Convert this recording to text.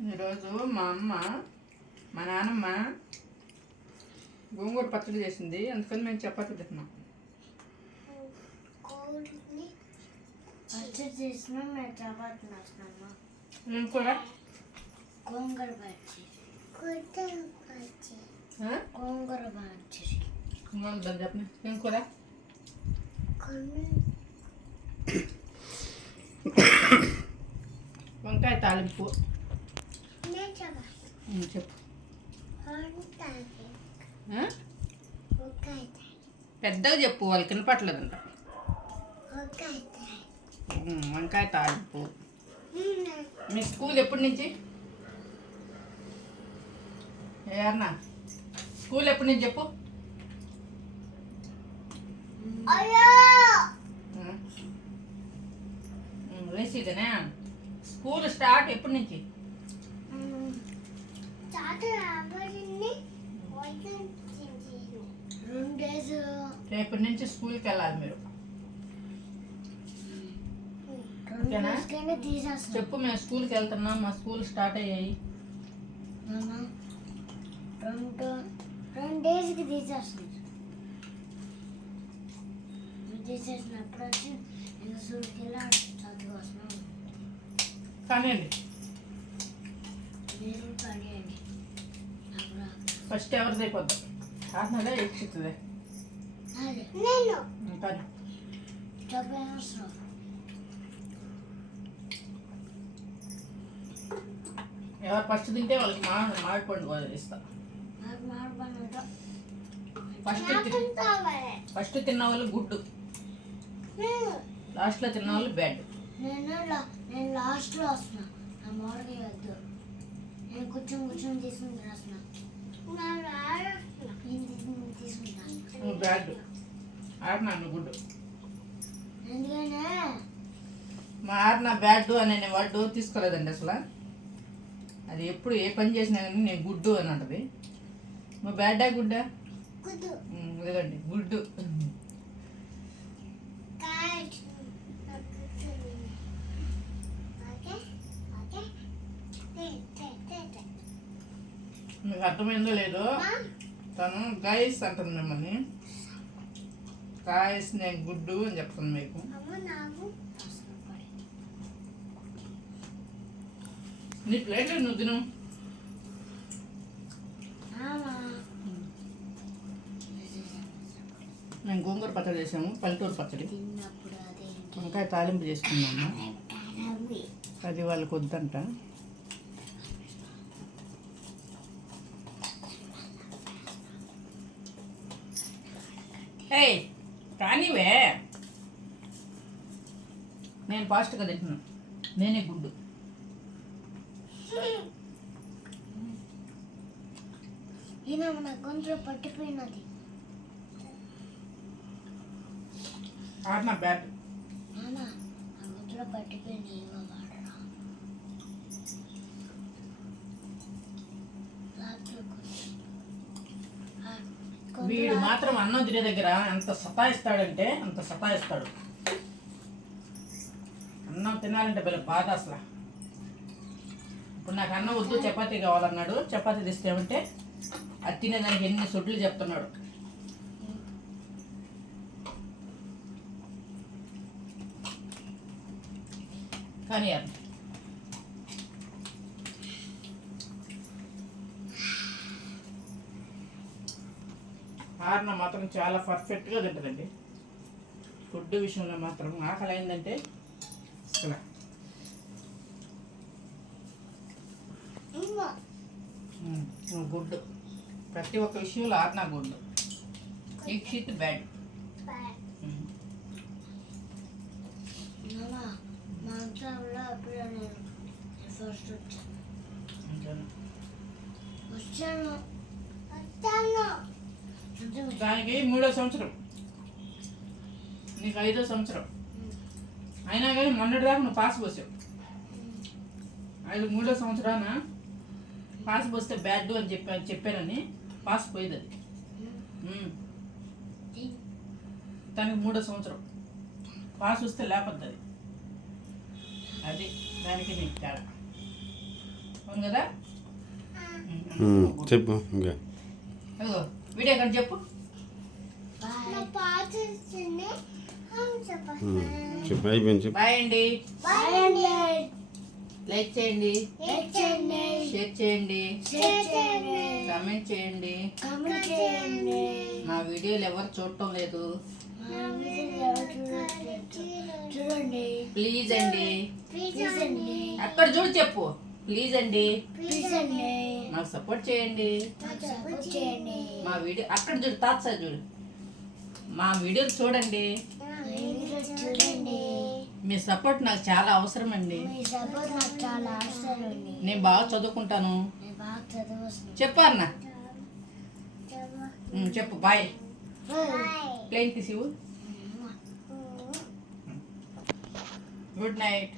ఈరోజు మా అమ్మ మా నాన్నమ్మ గోంగూర పచ్చడి చేసింది, అందుకని మేము చపాతీ తింటున్నాం. పచ్చడి చేసినా మేము చపాతీ తిన్నాము. ఏం కూర? గోంగూర పచ్చడి. గోంగూర పచ్చడి. దాన్ని చెప్పండి. ఏం కూర? వంకాయ తాలింపు. చెప్పు. పెద్దగా చెప్పు, వాళ్ళకి వినపట్లేదంట. వంకాయ తాలింపు. మీ స్కూల్ ఎప్పటి నుంచి? ఏమన్నా స్కూల్ ఎప్పటి నుంచి చెప్పు. వేసిదేనా? స్కూల్ స్టార్ట్ ఎప్పటి నుంచి? రేపటి నుంచి స్కూల్కి వెళ్ళాలి మీరు. చెప్పు, మేము స్కూల్కి వెళ్తున్నాం, మా స్కూల్ స్టార్ట్ అయ్యాయి. 2 డేస్కి తీసేస్తుంది. తీసేసినప్పుడు వచ్చి నేను స్కూల్కి వెళ్ళి చదువు వస్తున్నాను. కానీ మీరు పడేయండి. ఫస్ట్ ఎవరిది అయిపోద్దాం? ఆత్మదే ఇచ్చుతుంది. కానీ ఎవరు ఫస్ట్ తింటే వాళ్ళకి మామిడి పండు ఇస్తా. ఫస్ట్ తిన్న వాళ్ళు గుడ్డు, లాస్ట్లో తిన్న వాళ్ళు బ్యాడ్. నేను లాస్ట్లో వస్తున్నా. నా మామిడికి వద్దు. నేను కూర్చొని తీసుకుని రాస్తున్నా. నువ్వు బ్యాడ్ ఆడినా గుడ్డు. ఎందుకనే మా ఆడిన బ్యాడ్ అనే వర్డ్ తీసుకోలేదండి అసలు. అది ఎప్పుడు ఏ పని చేసినా కానీ నేను గుడ్డు అని అంటది. మా బ్యాడా గుడ్డా? లేదండి, గుడ్డు. మీకు అర్థమైందో లేదో, తను గైస్ అంటుంది మిమ్మల్ని. గాయస్ నేను గుడ్డు అని చెప్తాను మీకు. నీ ప్లేట్లో నువ్వు తిను. మేము గోంగూర పచ్చడి చేసాము, పల్లెటూరు పచ్చడి. వంకాయ తాలింపు చేసుకున్నాము. అది వాళ్ళకి వద్దంట. ఏయ్ కానివే, నేను ఫాస్ట్గా తింటున్నాను. నేనే గుడ్డు. నా గొంతులో పట్టిపోయినది. ఆడినా బ్యాట్. నా గొంతులో పట్టిపోయింది. వీడు మాత్రం అన్నం తినే దగ్గర ఎంత సతాయిస్తాడంటే అంత సతాయిస్తాడు. అన్నం తినాలంటే భలే బాధ అసలు. ఇప్పుడు నాకు అన్నం వద్దు, చపాతీ కావాలన్నాడు. చపాతీ తెస్తేమంటే అది తినేదానికి ఎన్ని సొట్లు చెప్తున్నాడు. కానీ ఆర్న మాత్రం చాలా పర్ఫెక్ట్గా తింటుందండి. ఫుడ్ విషయంలో మాత్రం ఆకలి అయిందంటే అసలు గుడ్. ప్రతి ఒక్క విషయంలో ఆర్నా గుడ్. ఈక్షిత్ బ్యాడ్. దానికి 3వ సంవత్సరం, నీకు 5వ సంవత్సరం అయినా కానీ మొన్నటిదాకా నువ్వు పాస్ పోసావు. 3వ సంవత్సరాన పాస్ పోస్తే బ్యాడ్ అని చెప్పానని పాస్ పోయేది. అది తనకి 3వ సంవత్సరం పాస్ వస్తే లేపద్దు. అది దానికి నీకు తేడా. ఉంది కదా చెప్పు ఇంకా అదిగో వీడియో ఎక్కడ చెప్పు. చెప్పు అయిపోయింది చెప్పు. బాయ్ అండి. బాయ్ అండి. లైక్ చేయండి, లైక్ చేయండి, షేర్ చేయండి, షేర్ చేయండి, కామెంట్ చేయండి. కామెంట్ చేయండి. మా వీడియోలు ఎవరు చూడటం లేదు, మా వీడియో ఎవరు చూడండి. ప్లీజ్ అండి. ప్లీజ్ అండి. అక్కడ చూడు చెప్పు, ప్లీజ్ అండి. ప్లీజ్ అండి. మాకు సపోర్ట్ చేయండి. నాకు సపోర్ట్ చేయండి. మా వీడియో అక్కడ చూడు, తాత్సా చూడు. మా వీడియోలు చూడండి. మా వీడియో చూడండి. మీ సపోర్ట్ నాకు చాలా అవసరం అండి. మీ సపోర్ట్ నాకు చాలా అవసరం అండి. నేను బాగా చదువుకుంటాను. నేను బాగా చదవస్తున్నాను. చెప్పు అన్న. చెప్పు బాయ్. ప్లేన్ తీసివు. Good night.